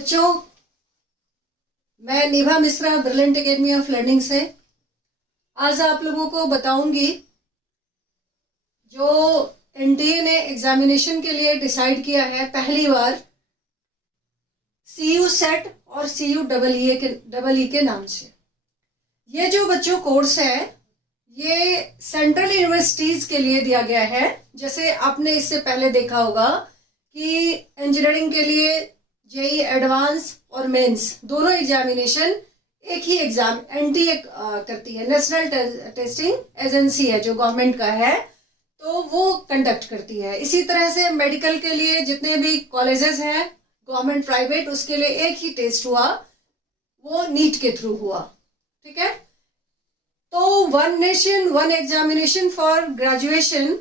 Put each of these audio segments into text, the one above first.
बच्चों, मैं Neha Mishra brilliant academy of learning से आज आप लोगों को बताऊंगी जो एनटीए ने एग्जामिनेशन के लिए डिसाइड किया है पहली बार सीयू सेट और सीयू डबल ई के नाम से। ये जो बच्चों कोर्स है ये सेंट्रल यूनिवर्सिटीज के लिए दिया गया है। जैसे आपने इससे पहले देखा होगा कि इंजीनियरिंग के लिए जेई एडवांस और मेंस दोनों एग्जामिनेशन एक ही एग्जाम एनटीए करती है, नेशनल टेस्टिंग एजेंसी है जो गवर्नमेंट का है, तो वो कंडक्ट करती है। इसी तरह से मेडिकल के लिए जितने भी कॉलेजेस हैं गवर्नमेंट प्राइवेट, उसके लिए एक ही टेस्ट हुआ, वो नीट के थ्रू हुआ। ठीक है, तो one nation one examination for graduation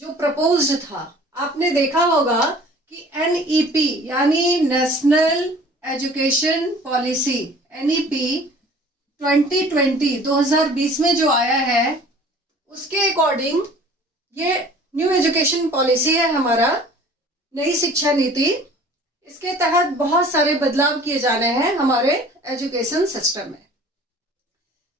जो प्रपोज्ड था, आपने देखा होगा कि एनईपी यानी नेशनल एजुकेशन पॉलिसी एनईपी 2020 में जो आया है उसके अकॉर्डिंग ये न्यू एजुकेशन पॉलिसी है, हमारा नई शिक्षा नीति। इसके तहत बहुत सारे बदलाव किए जाने हैं हमारे एजुकेशन सिस्टम में।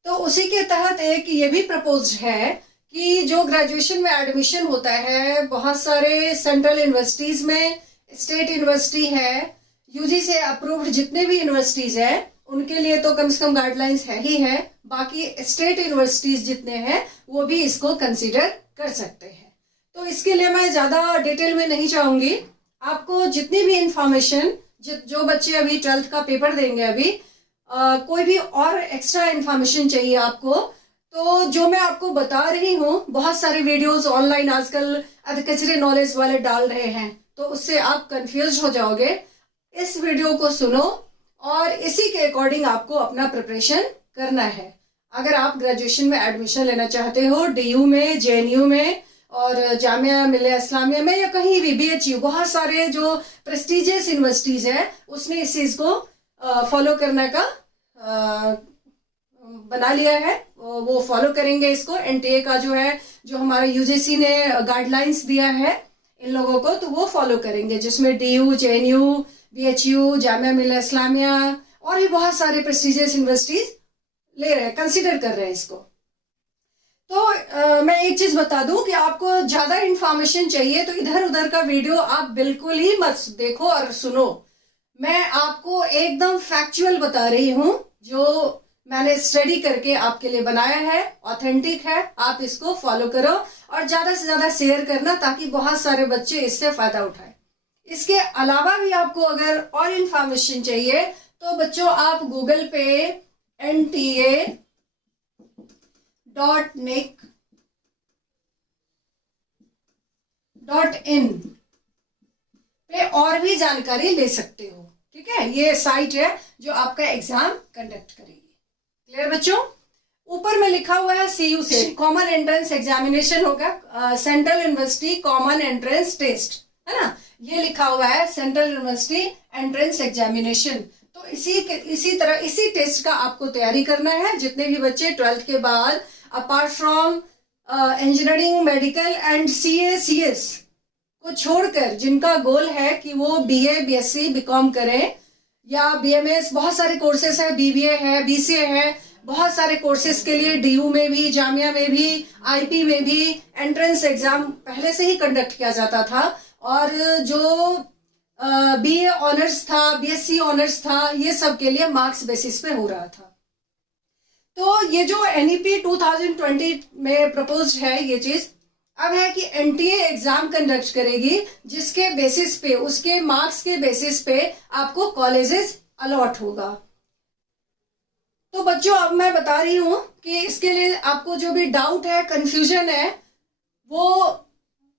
तो उसी के तहत एक ये भी प्रपोज्ड है कि जो ग्रेजुएशन में एडमिशन होता है बहुत सारे सेंट्रल यूनिवर्सिटीज में, स्टेट यूनिवर्सिटी है, यूजी से अप्रूव्ड जितने भी यूनिवर्सिटीज है उनके लिए तो कम से कम गाइडलाइंस है ही है, बाकी स्टेट यूनिवर्सिटीज जितने हैं वो भी इसको कंसीडर कर सकते हैं। तो इसके लिए मैं ज्यादा डिटेल में नहीं जाऊंगी। आपको जितनी भी इंफॉर्मेशन, जो बच्चे अभी 12th का पेपर देंगे अभी, कोई भी और एक्स्ट्रा इंफॉर्मेशन चाहिए आपको, तो जो मैं आपको बता रही हूँ, बहुत सारे वीडियोस ऑनलाइन आजकल अधकचरे नॉलेज वाले डाल रहे हैं, तो उससे आप कंफ्यूज हो जाओगे। इस वीडियो को सुनो और इसी के अकॉर्डिंग आपको अपना प्रिपरेशन करना है। अगर आप ग्रेजुएशन में एडमिशन लेना चाहते हो डीयू में, जेएनयू में और जामिया मिल्लिया इस्लामिया में या कहीं भी बीएचयू, बहुत सारे जो प्रेस्टिजियस यूनिवर्सिटीज है उसने इस चीज को फॉलो करने का बना लिया है, वो फॉलो करेंगे इसको। एनटीए का जो है, जो हमारे यूजीसी ने गाइडलाइंस दिया है इन लोगों को, तो वो फॉलो करेंगे, जिसमें DU, JNU, BHU, Jamia Millia Islamia और भी बहुत सारे प्रेस्टिजियस यूनिवर्सिटीज ले रहे हैं, कंसीडर कर रहे हैं इसको। तो मैं एक चीज बता दूं कि आपको ज्यादा इंफॉर्मेशन चाहिए तो इधर उधर का वीडियो आप बिल्कुल ही मत देखो और सुनो। मैं आपको एकदम फैक्चुअल बता रही हूं, जो मैंने स्टडी करके आपके लिए बनाया है, ऑथेंटिक है। आप इसको फॉलो करो और ज्यादा से ज्यादा शेयर करना ताकि बहुत सारे बच्चे इससे फायदा उठाएं। इसके अलावा भी आपको अगर और इंफॉर्मेशन चाहिए तो बच्चों आप गूगल पे nta.nic.in पे और भी जानकारी ले सकते हो। ठीक है, ये साइट है जो आपका एग्जाम कंडक्ट करेगी। क्लियर बच्चों? ऊपर में लिखा हुआ है सीयू से कॉमन एंट्रेंस एग्जामिनेशन होगा, central university common entrance test, है ना, ये लिखा हुआ है सेंट्रल यूनिवर्सिटी एंट्रेंस एग्जामिनेशन। तो इसी तरह इसी टेस्ट का आपको तैयारी करना है। जितने भी बच्चे 12th के बाद apart from engineering, medical and CS को छोड़कर जिनका गोल है कि वो बीए, बीएससी, बीकॉम करें या बीएमएस, बहुत सारे कोर्सेस है, बीबीए है, बीसीए है, बहुत सारे कोर्सेज के लिए डीयू में भी, जामिया में भी, आईपी में भी एंट्रेंस एग्जाम पहले से ही कंडक्ट किया जाता था। और जो बीए ऑनर्स था, बीएससी ऑनर्स था, ये सब के लिए मार्क्स बेसिस पे हो रहा था। तो ये जो एनईपी 2020 में प्रपोज्ड है, ये चीज अब है कि एनटीए एग्जाम कंडक्ट करेगी, जिसके बेसिस पे, उसके मार्क्स के बेसिस पे आपको कॉलेजेस अलॉट होगा। तो बच्चों अब मैं बता रही हूं कि इसके लिए आपको जो भी डाउट है, कंफ्यूजन है, वो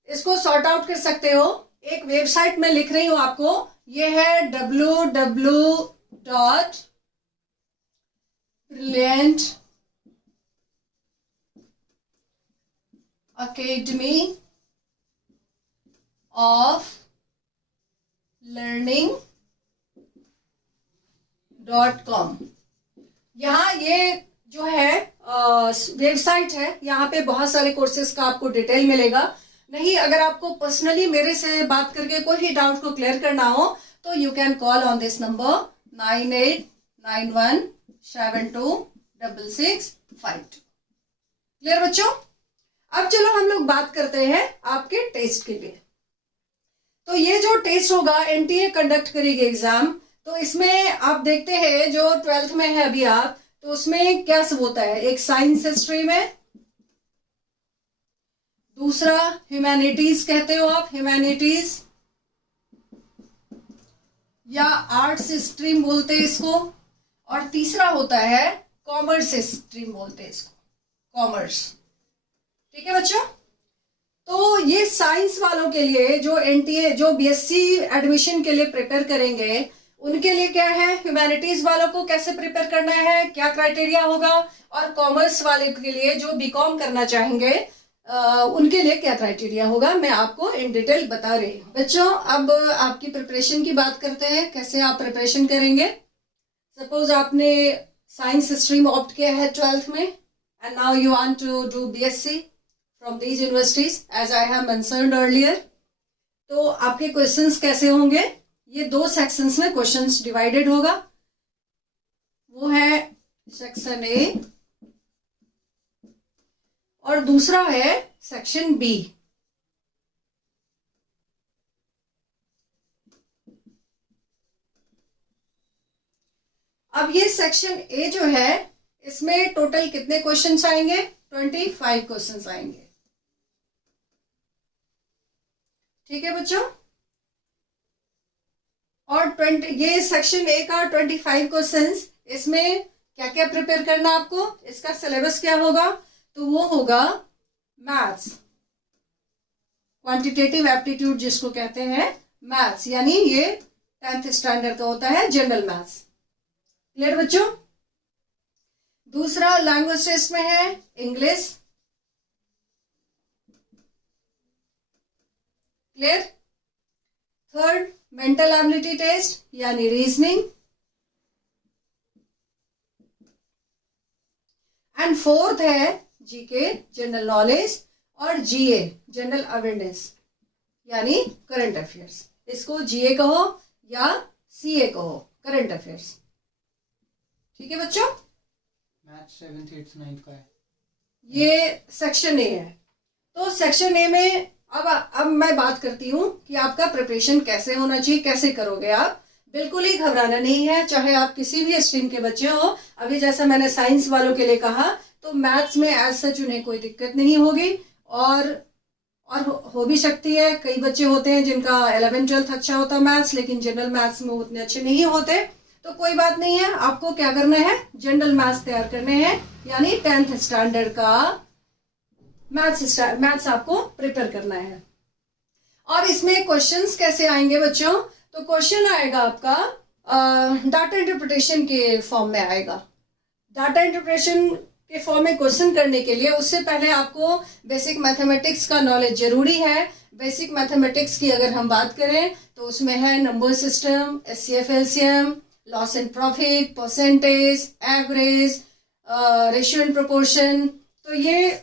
इसको सॉर्ट आउट कर सकते हो। एक वेबसाइट में लिख रही हूं आपको, ये है www.brilliantacademyoflearning.com। यहाँ ये जो है वेबसाइट है, यहाँ पे बहुत सारे कोर्सेज का आपको डिटेल मिलेगा। नहीं, अगर आपको पर्सनली मेरे से बात करके कोई भी डाउट को क्लियर करना हो तो you can call on this number 9891726652। Clear बच्चों? अब चलो हम लोग बात करते हैं आपके टेस्ट के लिए। तो ये जो टेस्ट होगा, एनटीए कंडक्ट करेगी एग्जाम, तो इसमें आप देखते हैं जो 12th में है अभी आप, तो उसमें क्या सब होता है, एक साइंस स्ट्रीम है, दूसरा ह्यूमैनिटीज कहते हो आप, ह्यूमैनिटीज या आर्ट्स स्ट्रीम बोलते हैं इसको, और तीसरा होता है कॉमर्स स्ट्रीम बोलते हैं इसको, कॉमर्स। ठीक है बच्चों? तो ये साइंस वालों के लिए जो एनटीए, जो बीएससी एडमिशन के लिए प्रिपेयर करेंगे, उनके लिए क्या है, ह्यूमैनिटीज वालों को कैसे प्रिपेयर करना है, क्या क्राइटेरिया होगा, और कॉमर्स वाले के लिए जो बीकॉम करना चाहेंगे उनके लिए क्या क्राइटेरिया होगा, मैं आपको इन डिटेल बता रही हूँ। बच्चों अब आपकी प्रिपरेशन की बात करते हैं, कैसे आप प्रिपरेशन करेंगे। सपोज आपने साइंस स्ट्रीम ऑप्ट किया है 12th में, and now you want to do BSc from these universities as I have mentioned earlier. तो आपके क्वेश्चंस कैसे होंगे, ये 2 सेक्शंस में क्वेश्चंस डिवाइडेड होगा। वो है सेक्शन ए और दूसरा है सेक्शन बी। अब ये सेक्शन ए जो है, इसमें टोटल कितने क्वेश्चंस आएंगे, 25 क्वेश्चंस आएंगे। ठीक है बच्चों? और ये सेक्शन ए का 25 क्वेश्चंस, इसमें क्या क्या प्रिपेयर करना आपको, इसका सिलेबस क्या होगा, तो वो होगा मैथ्स, क्वांटिटेटिव एप्टीट्यूड जिसको कहते हैं, मैथ्स, यानी ये 10th स्टैंडर्ड का होता है, जनरल मैथ्स। क्लियर बच्चों? दूसरा लैंग्वेज टेस्ट में है English. Clear? Third mental ability test यानी रीजनिंग, एंड फोर्थ है जीके जनरल नॉलेज और जीए जनरल अवेयरनेस यानी करंट अफेयर्स। इसको जीए कहो या सीए कहो, करंट अफेयर्स। ठीक है बच्चों? मैथ 7th 8th 9th का है, ये सेक्शन ए है। तो सेक्शन ए में अब मैं बात करती हूँ कि आपका प्रिपरेशन कैसे होना चाहिए, कैसे करोगे आप। बिल्कुल ही घबराना नहीं है, चाहे आप किसी भी स्ट्रीम के बच्चे हो। अभी जैसा मैंने साइंस वालों के लिए कहा, तो मैथ्स में एज सच उन्हें कोई दिक्कत नहीं होगी, और हो भी सकती है। कई बच्चे होते हैं जिनका 11th 12th अच्छा होता है मैथ्स, लेकिन जनरल मैथ्स में उतने अच्छे नहीं होते, तो कोई बात नहीं है। आपको क्या करना है, जनरल मैथ्स तैयार करने हैं, यानी 10th स्टैंडर्ड का मैथ्स आपको प्रिपेयर करना है। और इसमें क्वेश्चंस कैसे आएंगे बच्चों, तो क्वेश्चन आएगा आपका डाटा इंटरप्रिटेशन के फॉर्म में आएगा। डाटा इंटरप्रिटेशन के फॉर्म में क्वेश्चन करने के लिए उससे पहले आपको बेसिक मैथमेटिक्स का नॉलेज जरूरी है। बेसिक मैथमेटिक्स की अगर हम बात करें तो उसमें है number system, HCF LCM, loss and profit, percentage, average, ratio and proportion. तो ये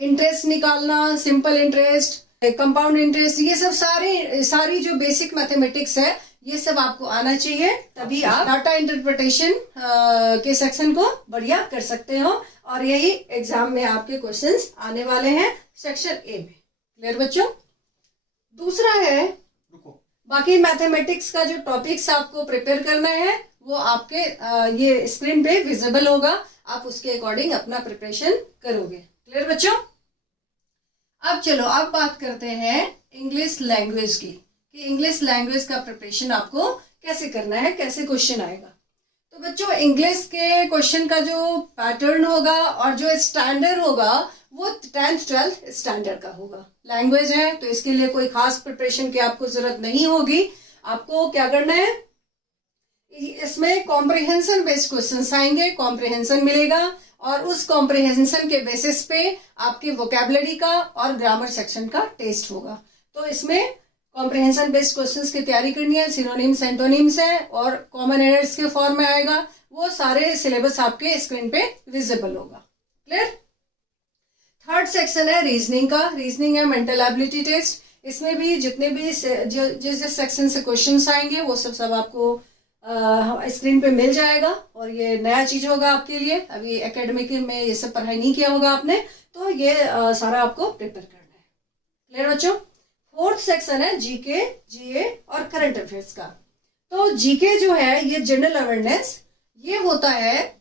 इंटरेस्ट निकालना, सिंपल इंटरेस्ट, कंपाउंड इंटरेस्ट, ये सब सारी जो बेसिक मैथमेटिक्स है, ये सब आपको आना चाहिए, तभी आप डाटा इंटरप्रिटेशन के सेक्शन को बढ़िया कर सकते हो। और यही एग्जाम में आपके क्वेश्चंस आने वाले हैं सेक्शन ए में। क्लियर बच्चों? दूसरा है, बाकी मैथमेटिक्स का जो टॉपिक्स आपको प्रिपेयर करना है वो आपके ये स्क्रीन पे विजिबल होगा, आप उसके अकॉर्डिंग अपना प्रिपरेशन करोगे। क्लियर बच्चों? अब चलो, अब बात करते हैं इंग्लिश लैंग्वेज की, कि इंग्लिश लैंग्वेज का प्रिपरेशन आपको कैसे करना है, कैसे क्वेश्चन आएगा। तो बच्चों, इंग्लिश के क्वेश्चन का जो पैटर्न होगा और जो स्टैंडर्ड होगा वो 10th 12th स्टैंडर्ड का होगा। लैंग्वेज है तो इसके लिए कोई खास प्रिपरेशन की आपको जरूरत नहीं होगी। आपको क्या करना है, इसमें कॉम्प्रिहेंशन बेस्ड क्वेश्चंस आएंगे, कॉम्प्रिहेंशन मिलेगा, और उस कॉम्प्रिहेंशन के बेसिस पे आपके वोकैबुलरी का और ग्रामर सेक्शन का टेस्ट होगा। तो इसमें कॉम्प्रिहेंशन बेस्ड क्वेश्चंस की तैयारी करनी है, सिनोनिम्स एंटोनिम्स है और कॉमन एरर्स के फॉर्म में आएगा। वो सारे सिलेबस आपके स्क्रीन पे विजिबल होगा। क्लियर? थर्ड सेक्शन है रीजनिंग का। रीजनिंग है मेंटल एबिलिटी टेस्ट। इसमें भी जितने भी जिस जिस सेक्शन से क्वेश्चंस आएंगे वो सब आपको स्क्रीन पे मिल जाएगा। और ये नया चीज होगा आपके लिए, अभी एकेडमिक में ये सब पढ़ाई नहीं किया होगा आपने, तो ये सारा आपको प्रिपेयर करना है। क्लियर बच्चों? फोर्थ सेक्शन है जीके, जीए और करंट अफेयर्स का। तो जीके जो है ये जनरल अवेयरनेस, ये होता है,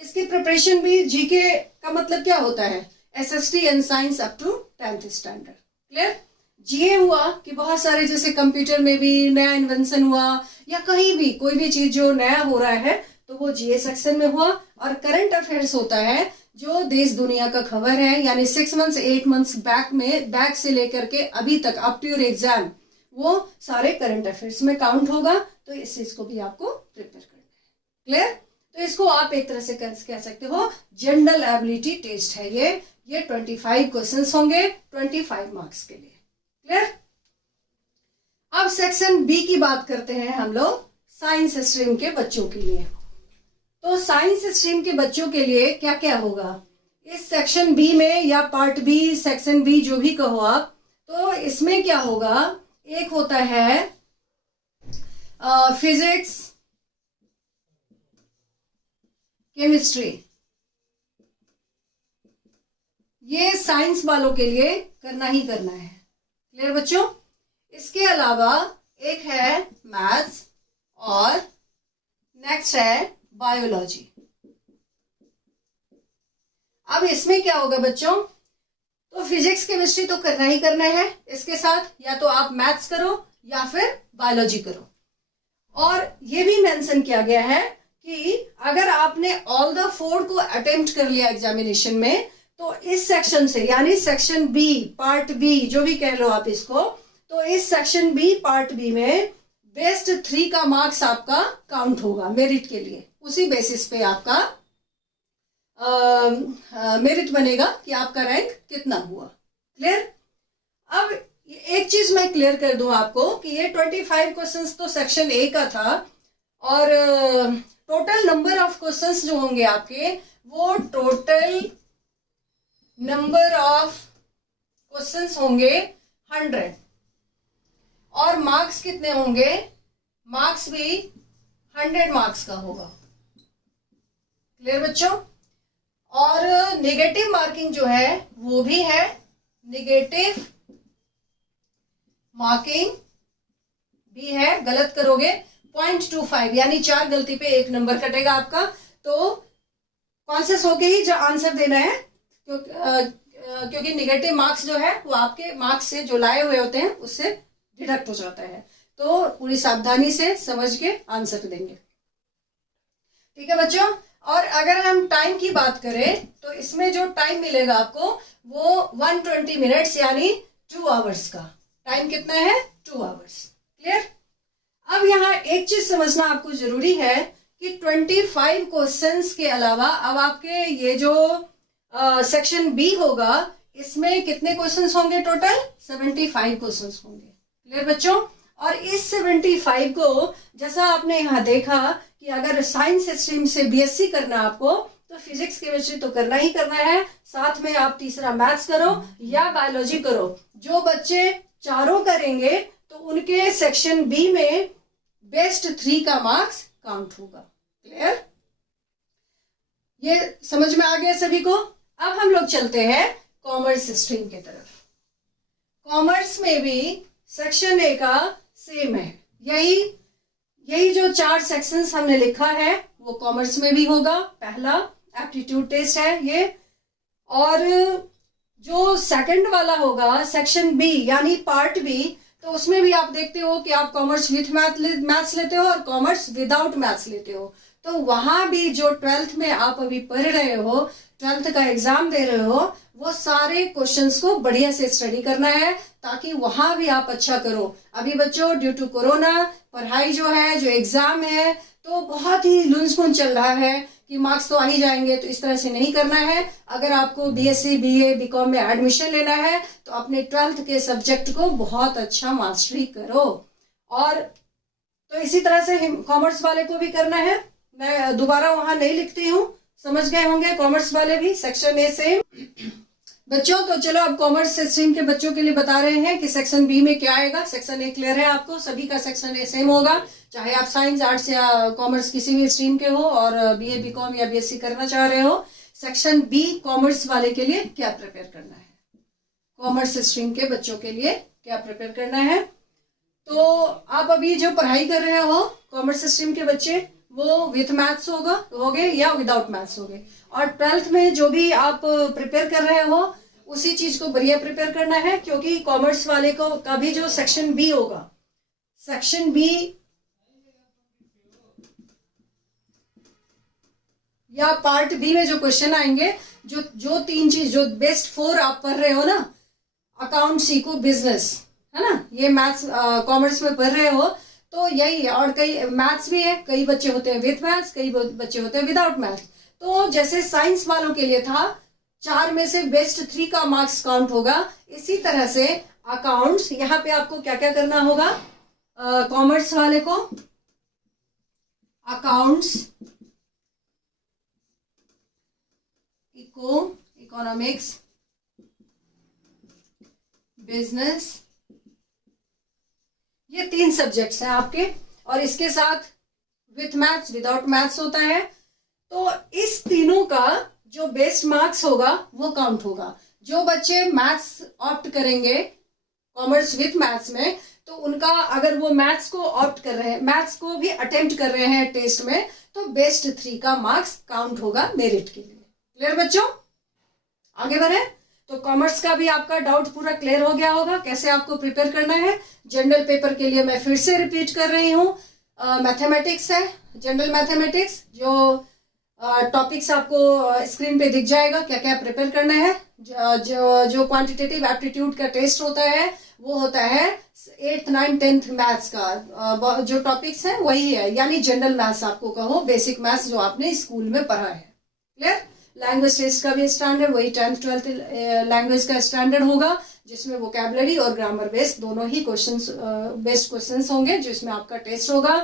इसकी प्रिपरेशन भी, जीके का मतलब क्या होता है, SST and science up to 10th standard. Clear? जीए हुआ कि बहुत सारे जैसे कंप्यूटर में भी नया इन्वेंशन हुआ या कहीं भी कोई भी चीज जो नया हो रहा है तो वो जीए सेक्शन में हुआ। और करंट अफेयर्स होता है जो देश दुनिया का खबर है, यानी 6 मंथ्स 8 मंथ्स बैक से लेकर के अभी तक अप टू योर एग्जाम, वो सारे करंट अफेयर्स में काउंट होगा। तो इस चीज को भी आपको प्रिपेयर करना है। क्लियर? तो इसको आप एक तरह से कह सकते हो जनरल एबिलिटी टेस्ट है ये 25 क्वेश्चंस होंगे 25 मार्क्स के लिए। क्लियर? अब सेक्शन बी की बात करते हैं हम लोग, साइंस स्ट्रीम के बच्चों के लिए। तो साइंस स्ट्रीम के बच्चों के लिए क्या क्या होगा इस सेक्शन बी में, या पार्ट बी, सेक्शन बी, जो भी कहो आप। तो इसमें क्या होगा, एक होता है फिजिक्स, केमिस्ट्री, ये साइंस वालों के लिए करना ही करना है। क्लियर बच्चों? इसके अलावा एक है मैथ्स और नेक्स्ट है बायोलॉजी। अब इसमें क्या होगा बच्चों, तो फिजिक्स केमिस्ट्री तो करना ही करना है, इसके साथ या तो आप मैथ्स करो या फिर बायोलॉजी करो। और ये भी मेंशन किया गया है कि अगर आपने ऑल द 4 को अटेम्प्ट कर लिया एग्जामिनेशन में, तो इस सेक्शन से, यानी सेक्शन बी पार्ट बी जो भी कह लो आप इसको, तो इस सेक्शन बी पार्ट बी में बेस्ट 3 का मार्क्स आपका काउंट होगा मेरिट के लिए। उसी बेसिस पे आपका मेरिट बनेगा कि आपका रैंक कितना हुआ। क्लियर? अब एक चीज मैं क्लियर कर दूं आपको कि ये 25 क्वेश्चंस तो सेक्शन ए का था, और टोटल नंबर ऑफ क्वेश्चंस जो होंगे आपके, वो टोटल नंबर ऑफ क्वेश्चंस होंगे 100, और मार्क्स कितने होंगे, मार्क्स भी 100 मार्क्स का होगा। क्लियर बच्चों? और नेगेटिव मार्किंग जो है वो भी है, नेगेटिव मार्किंग भी है, गलत करोगे 0.25, यानी 4 गलती पे 1 नंबर कटेगा आपका। तो कॉन्शियस होके ही जो आंसर देना है, क्योंकि नेगेटिव मार्क्स जो है वो आपके मार्क्स से जो लाए हुए होते हैं उससे डिडक्ट हो जाता है। तो पूरी सावधानी से समझ के आंसर देंगे। ठीक है बच्चों? और अगर हम टाइम की बात करें तो इसमें जो टाइम मिलेगा आपको वो 120 मिनट्स, यानी 2 आवर्स का टाइम। कितना है? 2 आवर्स। क्लियर? अब यहाँ एक चीज समझना आपको जरूरी है कि 25 क्वेश्चंस के अलावा अब आपके ये जो सेक्शन बी होगा, इसमें कितने क्वेश्चंस होंगे, टोटल 75 क्वेश्चंस होंगे। क्लियर बच्चों? और इस 75 को, जैसा आपने यहाँ देखा कि अगर साइंस स्ट्रीम से बीएससी करना आपको, तो फिजिक्स केमिस्ट्री तो करना ही करना है, साथ में आप तीसरा मैथ्स करो या बायोलॉजी करो। जो बच्चे चारों करेंगे तो उनके सेक्शन बी में बेस्ट 3 का मार्क्स काउंट होगा। क्लियर? ये समझ में आ गया सभी को? अब हम लोग चलते हैं कॉमर्स स्ट्रीम की तरफ। कॉमर्स में भी सेक्शन ए का सेम है, यही जो 4 सेक्शंस हमने लिखा है वो कॉमर्स में भी होगा। पहला एप्टीट्यूड टेस्ट है ये, और जो सेकंड वाला होगा सेक्शन बी यानी पार्ट बी, तो उसमें भी आप देखते हो कि आप कॉमर्स विथ मैथ्स लेते हो और कॉमर्स विदाउट मैथ्स लेते हो। तो वहां भी जो 12th में आप अभी पढ़ रहे हो, 12th का एग्जाम दे रहे हो, वो सारे क्वेश्चंस को बढ़िया से स्टडी करना है ताकि वहां भी आप अच्छा करो। अभी बच्चों ड्यू टू कोरोना पढ़ाई जो है, जो एग्जाम है, तो बहुत ही लुंज-पुंज चल रहा है कि मार्क्स तो आ ही जाएंगे, तो इस तरह से नहीं करना है। अगर आपको बीएससी बीए बीकॉम में एडमिशन लेना है तो अपने 12th के सब्जेक्ट को बहुत अच्छा मास्टरी करो। और तो इसी तरह से कॉमर्स वाले को भी करना है। मैं दोबारा वहां नहीं लिखती हूँ, समझ गए होंगे कॉमर्स वाले भी। सेक्शन ए से बच्चों तो चलो अब कॉमर्स स्ट्रीम के बच्चों के लिए बता रहे हैं कि सेक्शन बी में क्या आएगा। सेक्शन ए क्लियर है आपको, सभी का सेक्शन ए सेम होगा, चाहे आप साइंस आर्ट्स या कॉमर्स किसी भी स्ट्रीम के हो और बीए बीकॉम या बीएससी करना चाह रहे हो। सेक्शन बी कॉमर्स वाले के लिए क्या प्रिपेयर करना है, कॉमर्स स्ट्रीम के बच्चों के लिए क्या प्रिपेयर करना है। तो आप अभी जो पढ़ाई कर रहे हो कॉमर्स स्ट्रीम के बच्चे, वो विथ मैथ्स होगे या विदाउट मैथ्स होगे। और 12th में जो भी आप प्रिपेयर कर रहे हो उसी चीज को बढ़िया प्रिपेयर करना है, क्योंकि कॉमर्स वाले को का भी जो सेक्शन बी होगा, सेक्शन बी या पार्ट बी में जो क्वेश्चन आएंगे, जो तीन चीज, जो बेस्ट 4 आप पढ़ रहे हो ना, अकाउंट सीखो बिजनेस, है ना, ये मैथ्स कॉमर्स में पढ़ रहे हो तो यही है। और कई मैथ्स भी है, कई बच्चे होते हैं विथ मैथ्स, कई बच्चे होते हैं विदाउट मैथ्स। तो जैसे साइंस वालों के लिए था 4 में से बेस्ट 3 का मार्क्स काउंट होगा, इसी तरह से अकाउंट्स, यहाँ पे आपको क्या क्या करना होगा, कॉमर्स वाले को अकाउंट्स, इकोनॉमिक्स, बिजनेस, ये 3 सब्जेक्ट्स हैं आपके, और इसके साथ विथ मैथ्स विदाउट मैथ्स होता है। तो इस तीनों का जो बेस्ट मार्क्स होगा वो काउंट होगा। जो बच्चे मैथ्स ऑप्ट करेंगे कॉमर्स विथ मैथ्स में, तो उनका अगर वो मैथ्स को ऑप्ट कर रहे हैं, मैथ्स को भी अटेम्प्ट कर रहे हैं टेस्ट में, तो बेस्ट 3 का मार्क्स काउंट होगा मेरिट के लिए। क्लियर बच्चों, आगे बढ़े। तो कॉमर्स का भी आपका डाउट पूरा क्लियर हो गया होगा, कैसे आपको प्रिपेयर करना है। जनरल पेपर के लिए मैं फिर से रिपीट कर रही हूँ, मैथमेटिक्स है, जनरल मैथमेटिक्स, जो टॉपिक्स आपको स्क्रीन पे दिख जाएगा क्या क्या प्रिपेयर करना है। जो क्वांटिटेटिव एप्टीट्यूड का टेस्ट होता है वो होता है 8th 9th 10th मैथ्स का, जो टॉपिक्स है वही है, यानी जनरल मैथ्स आपको कहो, बेसिक मैथ्स जो आपने स्कूल में पढ़ा है। क्लियर। लैंग्वेज टेस्ट का भी स्टैंडर्ड वही 10th 12th लैंग्वेज का स्टैंडर्ड होगा, जिसमें वोकैबुलरी और ग्रामर बेस्ड दोनों ही क्वेश्चंस बेस्ड क्वेश्चंस होंगे, जिसमें आपका टेस्ट होगा।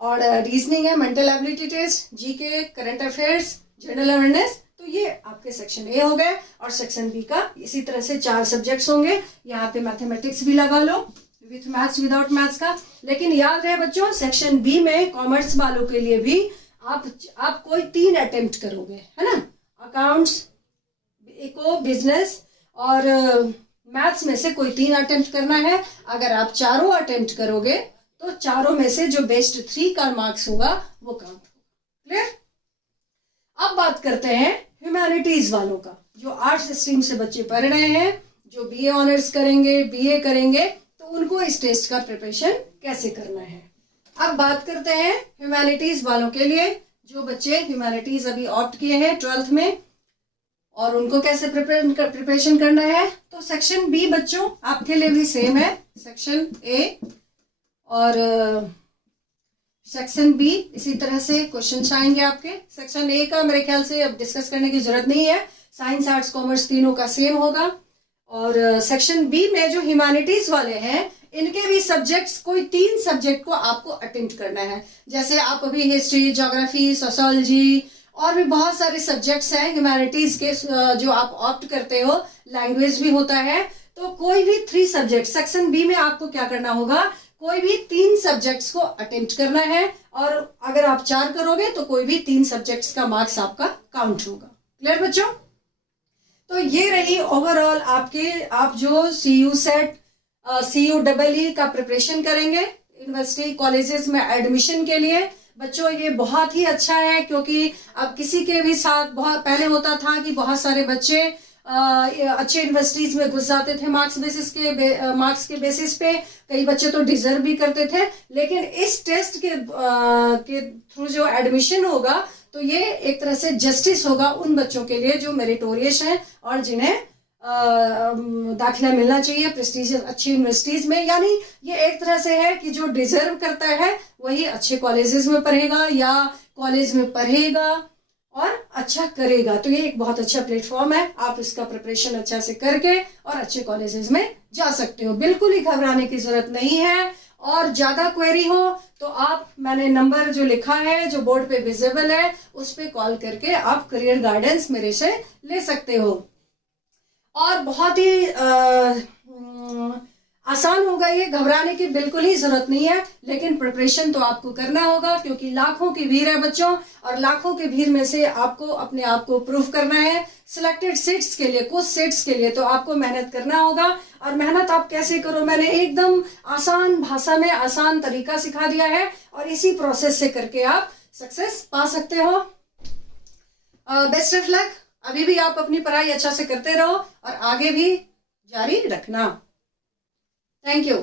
और रीजनिंग है, mental ability test, GK, current affairs, general awareness. तो ये आपके सेक्शन ए हो गए। और सेक्शन बी का इसी तरह से 4 सब्जेक्ट्स होंगे, यहाँ पे मैथमेटिक्स भी लगा लो विथ मैथ्स विदाउट मैथ्स का। लेकिन याद रहे बच्चों, सेक्शन बी में कॉमर्स वालों के लिए भी आप कोई 3 अटेम्प्ट करोगे, है ना, अकाउंट्स, इको, बिजनेस और मैथ्स में से कोई 3 अटेम्प्ट करना है। अगर आप चारों अटेम्प्ट करोगे तो चारों में से जो बेस्ट 3 का मार्क्स होगा वो काउंट होगा। क्लियर। अब बात करते हैं ह्यूमैनिटीज वालों का, जो आर्ट्स स्ट्रीम से बच्चे पढ़ रहे हैं, जो बीए ऑनर्स करेंगे, बीए करेंगे, तो उनको इस टेस्ट का प्रिपरेशन कैसे करना है। अब बात करते हैं ह्यूमैनिटीज वालों के लिए, जो बच्चे ह्यूमैनिटीज अभी ऑप्ट किए हैं 12th में, और उनको कैसे प्रिपरेशन करना है। तो सेक्शन बी बच्चों आपके लिए भी सेम है, सेक्शन ए और सेक्शन बी इसी तरह से क्वेश्चन आएंगे आपके। सेक्शन ए का मेरे ख्याल से अब डिस्कस करने की जरूरत नहीं है, साइंस आर्ट्स कॉमर्स तीनों का सेम होगा। और सेक्शन बी में जो ह्यूमैनिटीज वाले हैं, इनके भी सब्जेक्ट्स, कोई 3 सब्जेक्ट को आपको अटेम्प्ट करना है। जैसे आप अभी हिस्ट्री, ज्योग्राफी, सोशियोलॉजी और भी बहुत सारे सब्जेक्ट्स हैं ह्यूमैनिटीज के जो आप ऑप्ट करते हो, लैंग्वेज भी होता है। तो कोई भी 3 सब्जेक्ट सेक्शन बी में आपको क्या करना होगा, कोई भी 3 सब्जेक्ट्स को अटेम्प्ट करना है। और अगर आप 4 करोगे तो कोई भी 3 सब्जेक्ट्स का मार्क्स आपका काउंट होगा। क्लियर बच्चों। तो ये रही ओवरऑल आपके, आप जो CU सेट, CU EE का प्रिपरेशन करेंगे यूनिवर्सिटी कॉलेजेस में एडमिशन के लिए। बच्चों ये बहुत ही अच्छा है, क्योंकि अब किसी के भी साथ, बहुत पहले होता था कि बहुत सारे बच्चे अच्छे यूनिवर्सिटीज में घुस जाते थे मार्क्स के बेसिस पे, कई बच्चे तो डिजर्व भी करते थे। लेकिन इस टेस्ट के थ्रू जो एडमिशन होगा, तो ये एक तरह से जस्टिस होगा उन बच्चों के लिए जो मेरिटोरियस हैं और जिन्हें दाखिला मिलना चाहिए प्रेस्टीजियस अच्छी यूनिवर्सिटीज में। यानी ये एक तरह से है कि जो डिजर्व करता है वही अच्छे कॉलेजेस में पढ़ेगा या कॉलेज में पढ़ेगा और अच्छा करेगा। तो ये एक बहुत अच्छा प्लेटफॉर्म है, आप इसका प्रिपरेशन अच्छा से करके और अच्छे कॉलेजेस में जा सकते हो। बिल्कुल ही घबराने की जरूरत नहीं है। और ज्यादा क्वेरी हो तो आप, मैंने नंबर जो लिखा है जो बोर्ड पे विजिबल है, उस पे कॉल करके आप करियर गाइडेंस मेरे से ले सकते हो। और बहुत ही आसान होगा ये, घबराने की बिल्कुल ही जरूरत नहीं है। लेकिन प्रिपरेशन तो आपको करना होगा, क्योंकि लाखों की भीड़ है बच्चों, और लाखों की भीड़ में से आपको अपने आप को प्रूव करना है। सिलेक्टेड सीट्स के लिए, कुछ सीट्स के लिए तो आपको मेहनत करना होगा। और मेहनत आप कैसे करो, मैंने एकदम आसान भाषा में आसान तरीका सिखा दिया है, और इसी प्रोसेस से करके आप सक्सेस पा सकते हो। Best of luck. अभी भी आप अपनी पढ़ाई अच्छा से करते रहो और आगे भी जारी रखना। Thank you.